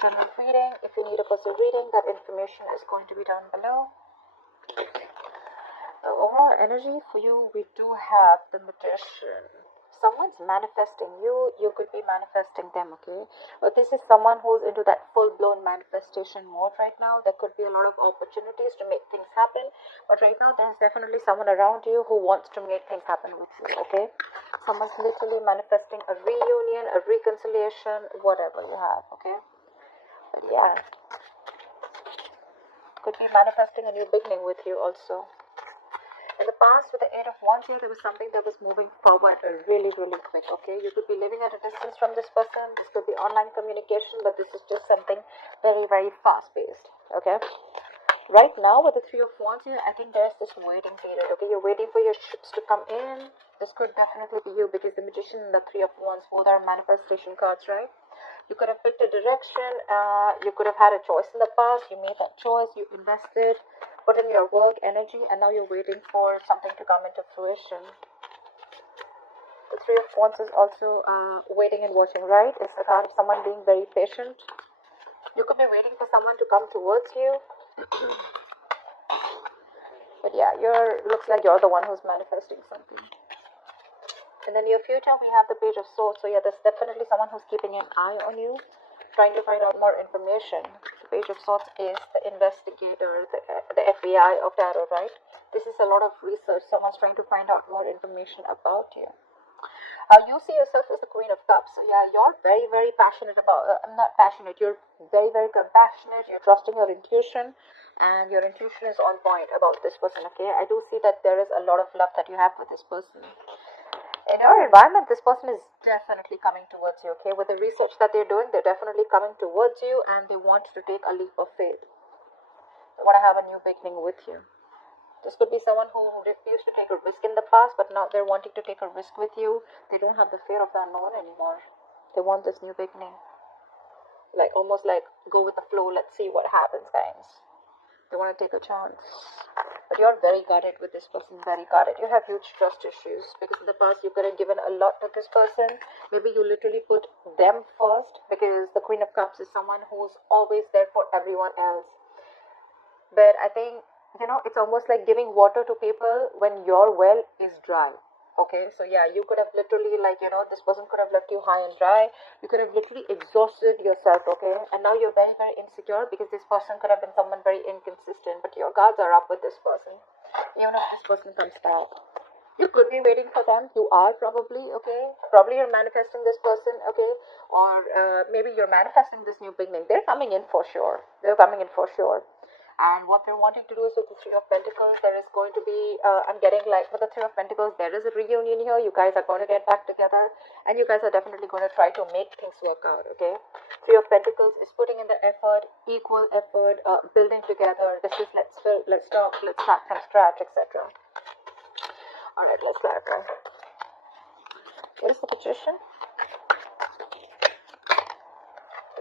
general reading. If you need a personal reading, that information is going to be down below. The overall energy for you, we do have the Magician. Someone's manifesting you, you could be manifesting them, okay? But this is someone who's into that full-blown manifestation mode right now. There could be a lot of opportunities to make things happen, but right now there's definitely someone around you who wants to make things happen with you, okay? Someone's literally manifesting a reunion, a reconciliation, whatever you have, okay? But yeah, could be manifesting a new beginning with you also. In the past, with the Eight of Wands here, there was something that was moving forward really, really quick, okay? You could be living at a distance from this person. This could be online communication, but this is just something very, very fast-paced, okay? Right now, with the Three of Wands here, I think there's this waiting period, okay? You're waiting for your ships to come in. This could definitely be you, because the Magician and the Three of Wands both are manifestation cards, right? You could have picked a direction. You could have had a choice in the past. You made that choice. You invested, put in your work, energy, and now you're waiting for something to come into fruition. The Three of Wands is also waiting and watching, right? It's the card of someone being very patient. You could be waiting for someone to come towards you. But yeah, looks like you're the one who's manifesting something. In the near future, we have the Page of Swords. So yeah, there's definitely someone who's keeping an eye on you, trying to find out more information. The Page of Swords is the investigator, the FBI of tarot, right? This is a lot of research. Someone's trying to find out more information about you. You see yourself as the Queen of Cups. So yeah, you're very, very passionate about, not passionate, you're very, very compassionate. You're trusting your intuition, and your intuition is on point about this person, okay? I do see that there is a lot of love that you have for this person. In your environment, this person is definitely coming towards you, okay? With the research that they're doing, they're definitely coming towards you, and they want to take a leap of faith. They want to have a new beginning with you. This could be someone who refused to take a risk in the past, but now they're wanting to take a risk with you. They don't have the fear of the unknown anymore. They want this new beginning. Like, almost like, go with the flow, let's see what happens, guys. They want to take a chance. But you're very guarded with this person, very guarded. You have huge trust issues, because in the past you could have given a lot to this person. Maybe you literally put them first, because the Queen of Cups is someone who's always there for everyone else. But I think, it's almost like giving water to people when your well is dry. Okay, so yeah, you could have literally, this person could have left you high and dry. You could have literally exhausted yourself, okay? And now you're very, very insecure, because this person could have been someone very inconsistent, but your guards are up with this person. Even if this person comes back, you could be waiting for them. You are probably, okay? Probably you're manifesting this person, okay? Or maybe you're manifesting this new beginning. They're coming in for sure. They're coming in for sure. And what they're wanting to do is, with the Three of Pentacles, there is going to be, I'm getting like, with the Three of Pentacles, there is a reunion here. You guys are going to get back together, and you guys are definitely going to try to make things work out, okay? Three of Pentacles is putting in the effort, equal effort, building together. This is let's talk, let's start from scratch, etc. Alright, let's clarify. What is the Magician?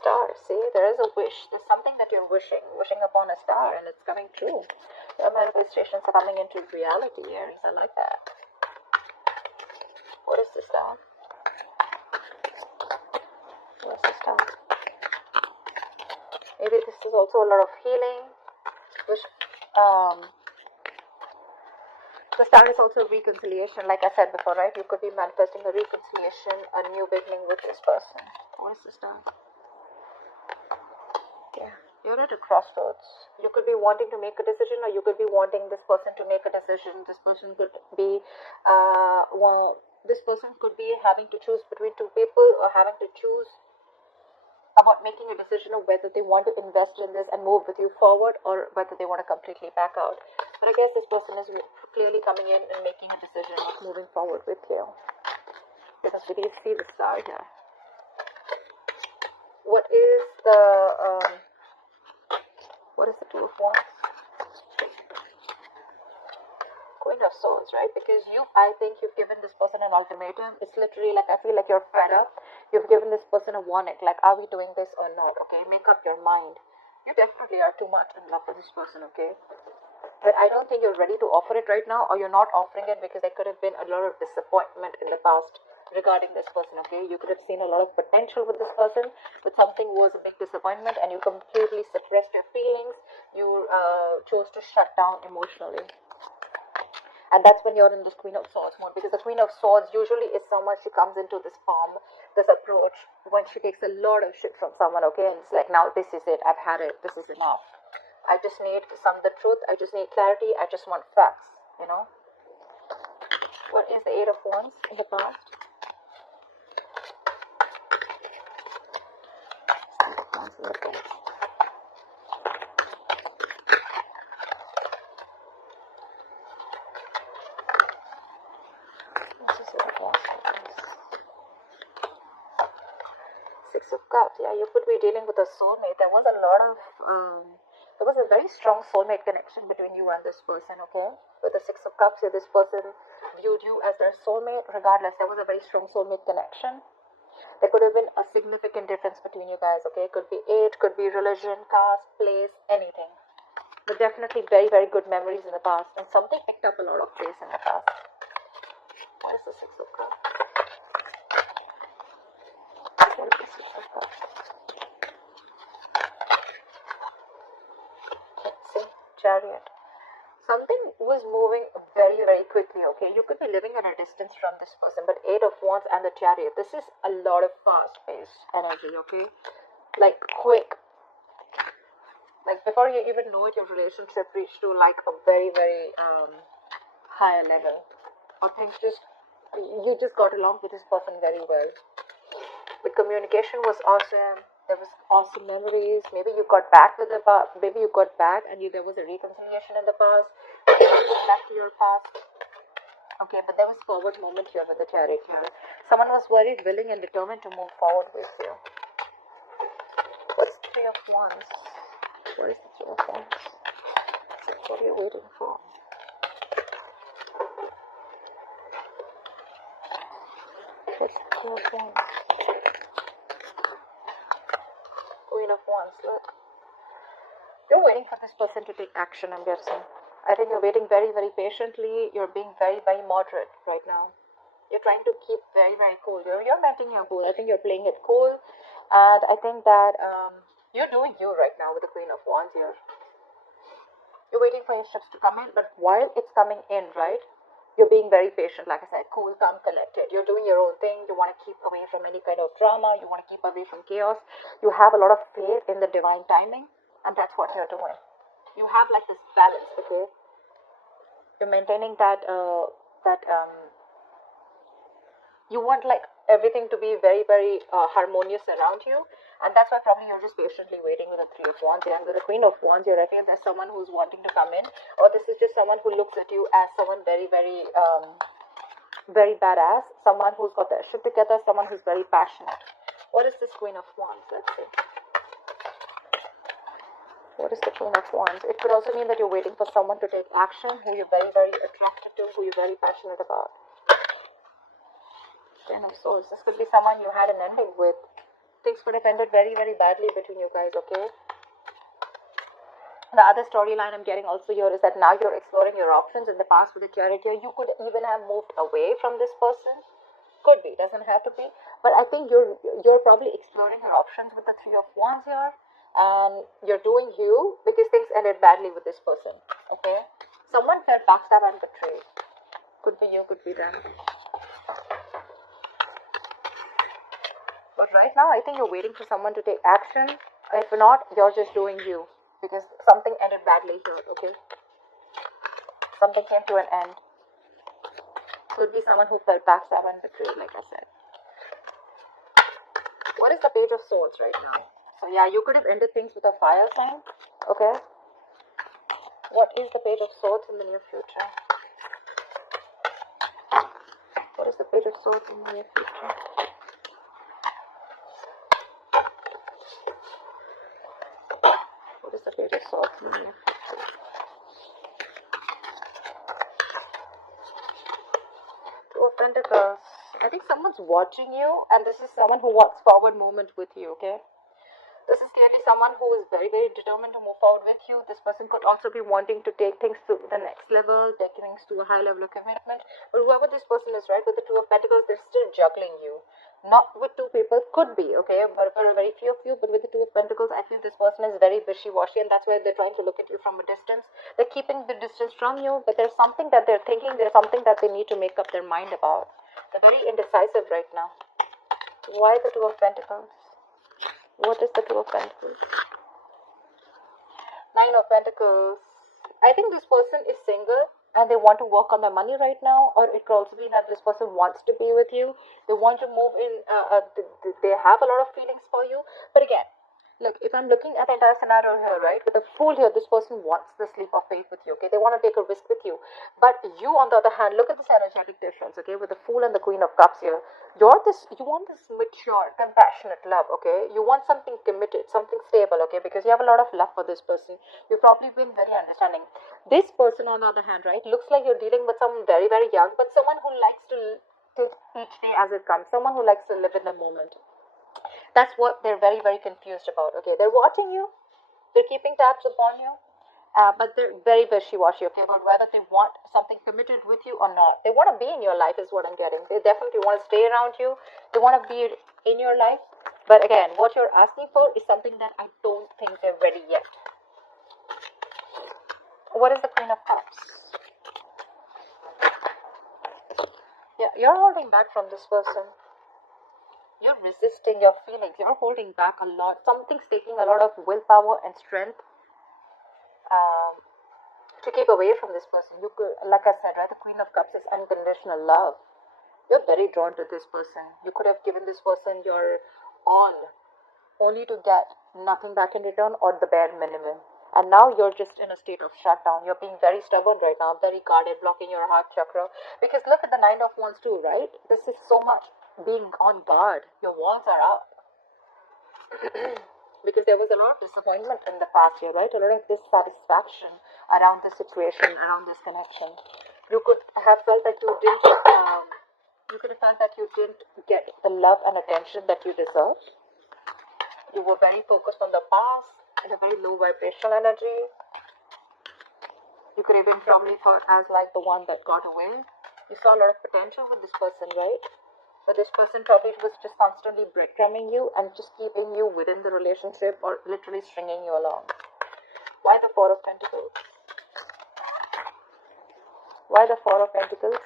Star. See, there is a wish. There's something that you're wishing upon a star, and it's coming true. Your manifestations are coming into reality, Aries. I like that. What is the star? What's the star? Maybe this is also a lot of healing. Which, the star is also reconciliation. Like I said before, right? You could be manifesting a reconciliation, a new beginning with this person. What is the star? Yeah, you're at a crossroads. You could be wanting to make a decision, or you could be wanting this person to make a decision. This person could be, this person could be having to choose between two people, or having to choose about making a decision of whether they want to invest in this and move with you forward, or whether they want to completely back out. But I guess this person is clearly coming in and making a decision of moving forward with you, because we did see the star here. What is the Two of Wands? Queen of Swords, right? Because I think you've given this person an ultimatum. It's literally like, I feel like you're fed up. You've given this person a warning, like, are we doing this or not, okay? Make up your mind. You definitely are too much in love with this person, okay? But I don't think you're ready to offer it right now, or you're not offering it because there could have been a lot of disappointment in the past. regarding this person, okay? You could have seen a lot of potential with this person, but something was a big disappointment and you completely suppressed your feelings. You chose to shut down emotionally. And that's when you're in this Queen of Swords mode, because the Queen of Swords usually is someone, she comes into this form, this approach, when she takes a lot of shit from someone, okay? And it's like, now this is it, I've had it, this is enough. I just need the truth, I just need clarity, I just want facts, you know? What is the Eight of Wands in the past? Six of Cups. Yeah, you could be dealing with a soulmate. There was a very strong soulmate connection between you and this person, okay? With the Six of Cups, this person viewed you as their soulmate. Regardless, there was a very strong soulmate connection. There could have been a significant difference between you guys, okay? It could be age, could be religion, caste, place, anything. But definitely very, very good memories in the past. And something picked up a lot of place in the past. What is the Six of Cups? What is the Six of Cups? Let's see. Chariot. Something was moving very, very quickly, okay? You could be living at a distance from this person, but Eight of Wands and the Chariot. This is a lot of fast-paced energy, okay? Like, quick. Like, before you even know it, your relationship reached to, like, a very, very higher level. Or things you just got along with this person very well. The communication was awesome. There was awesome memories. Maybe you got back with maybe you got back and there was a reconciliation in the past. You went back to your past. Okay, but there was forward moment here with the Chariot here. Someone was very willing and determined to move forward with you. What's the Three of Wands? What is the Three of Wands? What are you waiting for? It's the Three of Wands. Queen of Wands, look. You're waiting for this person to take action, I'm guessing. I think you're waiting very, very patiently. You're being very, very moderate right now. You're trying to keep very, very cool. You're maintaining your cool. I think you're playing it cool. And I think that you're doing you right now with the Queen of Wands here. You're waiting for your ships to come in, but while it's coming in, right, you're being very patient. Like I said, cool, calm, collected. You're doing your own thing. You want to keep away from any kind of drama. You want to keep away from chaos. You have a lot of faith in the divine timing, and that's what you're doing. You have like this balance, okay? You're maintaining that you want like everything to be very, very harmonious around you, and that's why probably you're just patiently waiting with the Three of Wands. And with the Queen of Wands, you're I think there's someone who's wanting to come in, or this is just someone who looks at you as someone very, very very badass, someone who's got their shit together, someone who's very passionate. What is this Queen of Wands? Let's see. What is the Queen of Wands? It could also mean that you're waiting for someone to take action, who you're very, very attracted to, who you're very passionate about. Ten of Swords. This could be someone you had an ending with. Things could have ended very, very badly between you guys, okay? The other storyline I'm getting also here is that now you're exploring your options. In the past with the Chariot here, you could even have moved away from this person. Could be, doesn't have to be. But I think you're probably exploring your options with the Three of Wands here. You're doing you because things ended badly with this person, okay? Someone felt backstabbed and betrayed. Could be you, could be them. But right now, I think you're waiting for someone to take action. If not, you're just doing you because something ended badly here, okay? Something came to an end. Could be someone who felt backstabbed and betrayed, like I said. What is the Page of Swords right now? So yeah, you could have ended things with a fire sign, okay? What is the Page of Swords in the near future? What is the Page of Swords in the near future? What is the Page of Swords in the near future? Two of Pentacles. I think someone's watching you, and this is someone who wants forward movement with you, okay? This is clearly someone who is very, very determined to move forward with you. This person could also be wanting to take things to the next level, take things to a high level of commitment. But whoever this person is, right, with the Two of Pentacles, they're still juggling you. Not with two people, could be, okay, but for very few of you. But with the Two of Pentacles, I feel this person is very wishy-washy, and that's why they're trying to look at you from a distance. They're keeping the distance from you, but there's something that they're thinking, there's something that they need to make up their mind about. They're very indecisive right now. Why the Two of Pentacles? What is the Two of Pentacles? Nine of Pentacles. I think this person is single and they want to work on their money right now, or it could also be that this person wants to be with you. They want to move in, they have a lot of feelings for you. But again, look, if I'm looking at the entire scenario here, right, with the Fool here, this person wants this leap of faith with you, okay? They want to take a risk with you. But you, on the other hand, look at this energetic difference, okay? With the Fool and the Queen of Cups here, you want this mature, compassionate love, okay? You want something committed, something stable, okay? Because you have a lot of love for this person. You've probably been very understanding. This person, on the other hand, right, looks like you're dealing with someone very, very young, but someone who likes to take each day as it comes, someone who likes to live in the moment. That's what they're very, very confused about, okay? They're watching you, they're keeping tabs upon you, but they're very wishy-washy, okay, about whether they want something committed with you or not. They want to be in your life is what I'm getting. They definitely want to stay around you. They want to be in your life. But again, what you're asking for is something that I don't think they're ready yet. What is the Queen of Cups? Yeah, you're holding back from this person. You're resisting your feelings. You're holding back a lot. Something's taking a lot of willpower and strength to keep away from this person. You could, like I said, right, the Queen of Cups is unconditional love. You're very drawn to this person. You could have given this person your all, only to get nothing back in return or the bare minimum. And now you're just in a state of shutdown. You're being very stubborn right now, very guarded, blocking your heart chakra. Because look at the Nine of Wands too, right? This is so much being on guard. Your walls are up. Because there was a lot of disappointment in the past year, right? A lot of dissatisfaction around this situation, around this connection. You could have felt that you didn't get the love and attention that you deserved. You were very focused on the past, in a very low vibrational energy. You could even probably thought as like the one that got away. You saw a lot of potential with this person, right? But this person probably was just constantly breadcrumbing you and just keeping you within the relationship or literally stringing you along. Why the Four of Pentacles? Why the Four of Pentacles?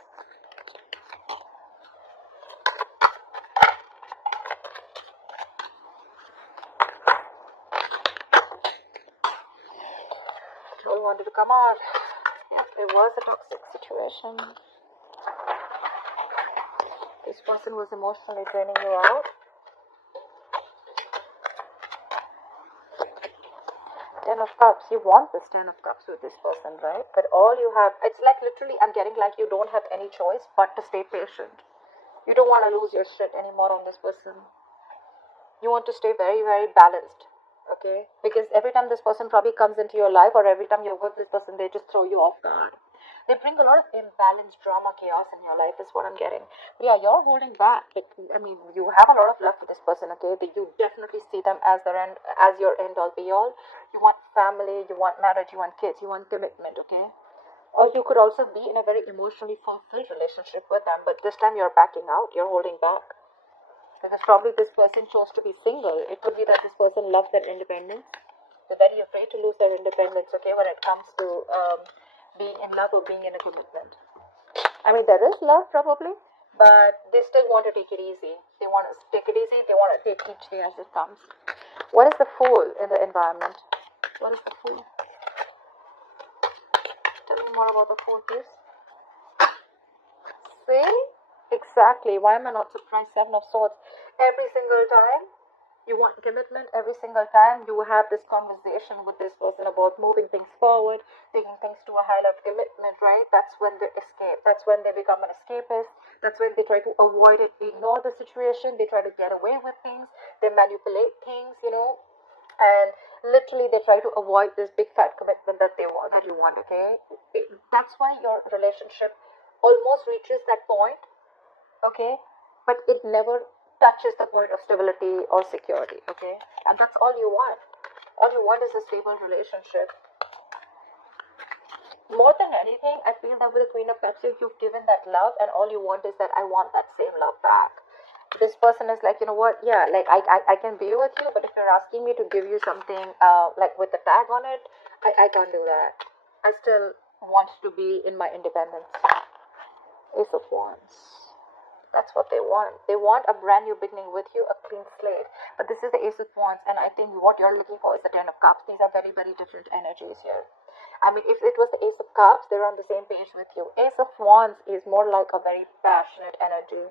We wanted to come out. Yep, it was a toxic situation. This person was emotionally draining you out. Ten of Cups. You want this Ten of Cups with this person, right? But all you have, it's like literally, I'm getting like you don't have any choice but to stay patient. You don't want to lose your shit anymore on this person. You want to stay very, very balanced, okay? Because every time this person probably comes into your life or every time you're with this person, they just throw you off guard. They bring a lot of imbalance, drama, chaos in your life is what I'm getting. But yeah, you're holding back. I mean, you have a lot of love for this person, okay? But you definitely see them as your end all be all. You want family, you want marriage, you want kids, you want commitment, okay? Or you could also be in a very emotionally fulfilled relationship with them, but this time you're backing out, you're holding back. Because probably this person chose to be single. It could be that this person loves their independence. They're very afraid to lose their independence, okay, when it comes to being in love or being in a commitment. I mean, there is love probably, but they still want to take it easy. They want to take it easy. They want to take each day as it comes. What is the Fool in the environment? What is the Fool? Tell me more about the Fool, please. See? Exactly. Why am I not surprised? Seven of Swords. Every single time you want commitment, every single time you have this conversation with this person about moving things forward, taking things to a high level commitment, right? That's when they escape. That's when they become an escapist. That's when they try to avoid it, ignore the situation. They try to get away with things. They manipulate things, and literally they try to avoid this big fat commitment that you want, okay? That's why your relationship almost reaches that point, okay, but it never touches the point of stability or security, okay? And that's all you want. All you want is a stable relationship. More than anything, I feel that with the Queen of Cups, you've given that love, and all you want is that I want that same love back. This person is like, you know what, yeah, like I can be with you, but if you're asking me to give you something like with the tag on it, I can't do that. I still want to be in my independence. Ace of Wands. That's what they want. They want a brand new beginning with you, a clean slate. But this is the Ace of Wands, and I think what you're looking for is the Ten of Cups. These are very, very different energies here. I mean, if it was the Ace of Cups, they're on the same page with you. Ace of Wands is more like a very passionate energy.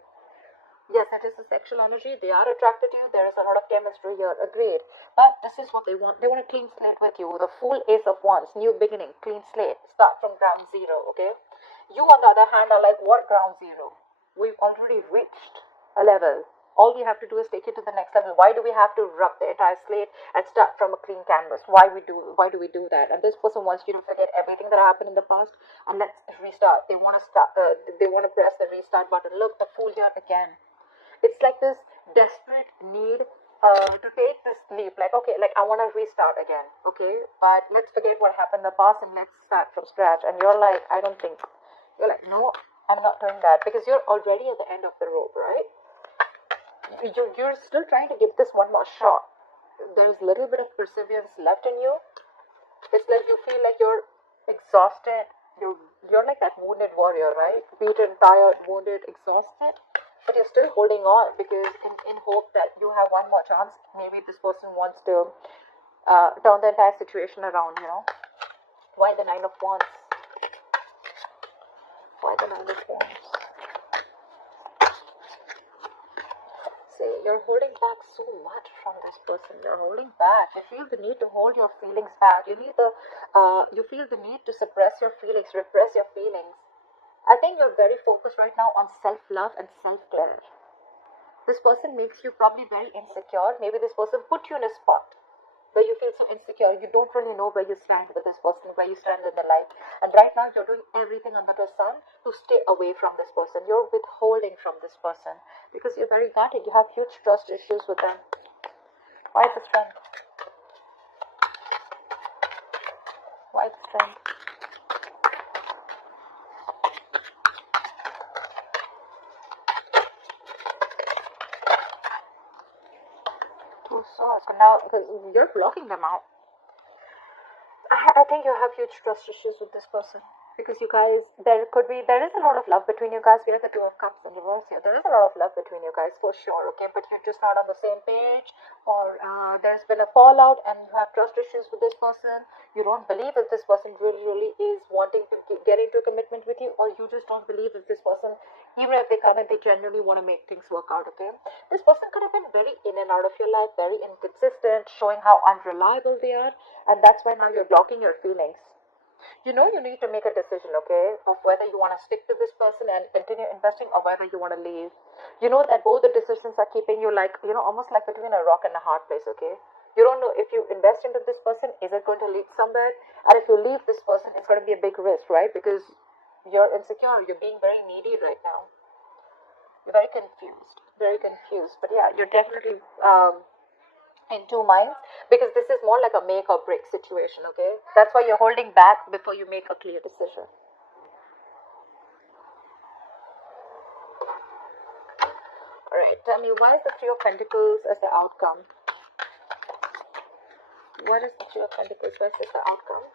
Yes, it is a sexual energy. They are attracted to you. There is a lot of chemistry here. Agreed. But this is what they want. They want a clean slate with you. The full Ace of Wands. New beginning. Clean slate. Start from ground zero. Okay? You, on the other hand, are like, what ground zero? We've already reached a level. All we have to do is take it to the next level. Why do we have to rub the entire slate and start from a clean canvas? Why do we do that? And this person wants you to forget everything that happened in the past and let's restart. They want to start. They want to press the restart button. Look, the Fool here again. It's like this desperate need to take this leap. Like, okay, like I want to restart again. Okay, but let's forget what happened in the past and let's start from scratch. And you're like, I don't think. You're like, no, I'm not doing that, because you're already at the end of the rope, right? You're still trying to give this one more shot. There's a little bit of perseverance left in you. It's like you feel like you're exhausted. You're like that wounded warrior, right? Beaten, tired, wounded, exhausted. But you're still holding on because in hope that you have one more chance. Maybe this person wants to turn the entire situation around, you know. Why the Nine of Wands? Why the Nine of Wands? See, you're holding back so much from this person. You're holding back. You feel the need to hold your feelings back. You feel the need to suppress your feelings, repress your feelings. I think you're very focused right now on self-love and self-care. This person makes you probably very insecure. Maybe this person put you in a spot where you feel so insecure. You don't really know where you stand with this person, where you stand in their life. And right now you're doing everything under the sun to stay away from this person. You're withholding from this person because you're very guarded. You have huge trust issues with them. Why the strength? Why the strength? So now, because you're blocking them out. I think you have huge trust issues with this person. Because you guys, there is a lot of love between you guys. We have the Two of Cups in reverse here. There is a lot of love between you guys for sure, okay? But you're just not on the same page, or there's been a fallout and you have trust issues with this person. You don't believe if this person really is wanting to get into a commitment with you, or you just don't believe if this person, even if they come and they genuinely want to make things work out, okay? This person could have been very in and out of your life, very inconsistent, showing how unreliable they are, and that's why now you're blocking your feelings. You know you need to make a decision, okay, of whether you want to stick to this person and continue investing or whether you want to leave. You know that both the decisions are keeping you like, you know, almost like between a rock and a hard place, okay? You don't know if you invest into this person, is it going to lead somewhere? And if you leave this person, it's going to be a big risk, right? Because you're insecure, you're being very needy right now. You're very confused. But yeah, you're definitely in two minds, because this is more like a make or break situation, okay? That's why you're holding back before you make a clear decision. Alright, tell me, why is the Three of Pentacles as the outcome? What is the Three of Pentacles? Why is this the outcome?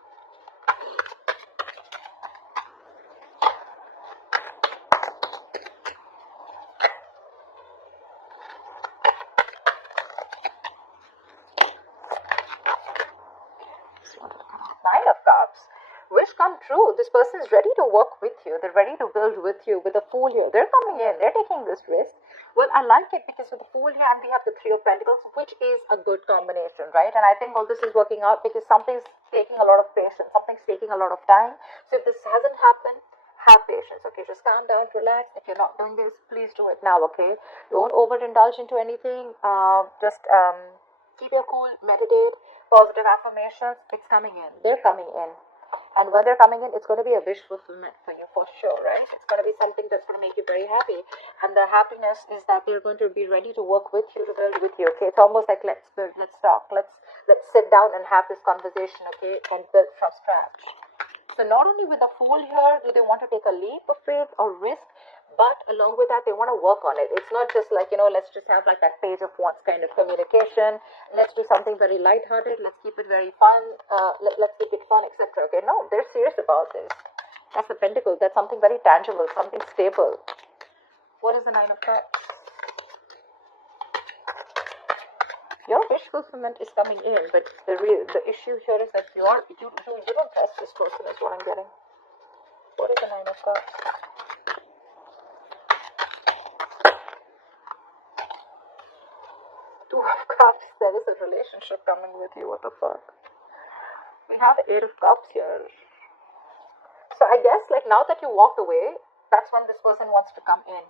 Nine of Cups. Wish come true. This person is ready to work with you. They're ready to build with you. With the Fool here, they're coming in. They're taking this risk. Well, I like it because with the Fool here and we have the Three of Pentacles, which is a good combination, right? And I think all this is working out because something's taking a lot of patience. Something's taking a lot of time. So if this hasn't happened, have patience, okay? Just calm down, relax. If you're not doing this, please do it now, okay? Don't overindulge into anything. Just keep your cool, meditate, positive affirmations. It's coming in. They're coming in. And when they're coming in, it's going to be a wish fulfillment for you for sure, right? It's going to be something that's going to make you very happy. And the happiness is that they're going to be ready to work with you, to build with you, okay? It's almost like let's build, let's talk, let's sit down and have this conversation, okay? And build from scratch. So not only with the Fool here do they want to take a leap of faith or risk, but along with that, they want to work on it. It's not just like, let's just have like that page of wands kind of communication. Let's do something very lighthearted. Let's keep it very fun. Let's keep it fun, etc. Okay, no, they're serious about this. That's the Pentacle. That's something very tangible, something stable. What is the Nine of Cups? Your wish fulfillment is coming in, but the issue here is that you don't trust this person, is what I'm getting. What is the Nine of Cups? Two of Cups. There is a relationship coming with you. What the fuck? We have the Eight of Cups here. So I guess like now that you walked away, that's when this person wants to come in.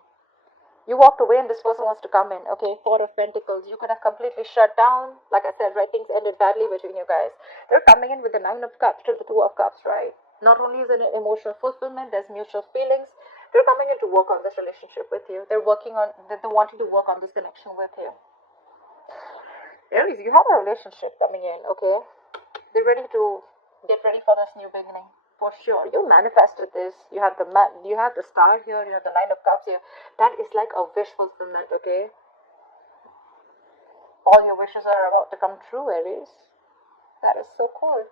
You walked away and this person wants to come in. Okay, Four of Pentacles. You could have completely shut down. Like I said, right, things ended badly between you guys. They're coming in with the Nine of Cups to the Two of Cups, right? Not only is it an emotional fulfillment, there's mutual feelings. They're coming in to work on this relationship with you. They're wanting to work on this connection with you. Aries, you have a relationship coming in, okay? They're ready to get ready for this new beginning. For sure, you manifested this. You have the Star here. You have the Nine of Cups here. That is like a wish fulfillment. Okay, all your wishes are about to come true, Aries. That is so cool.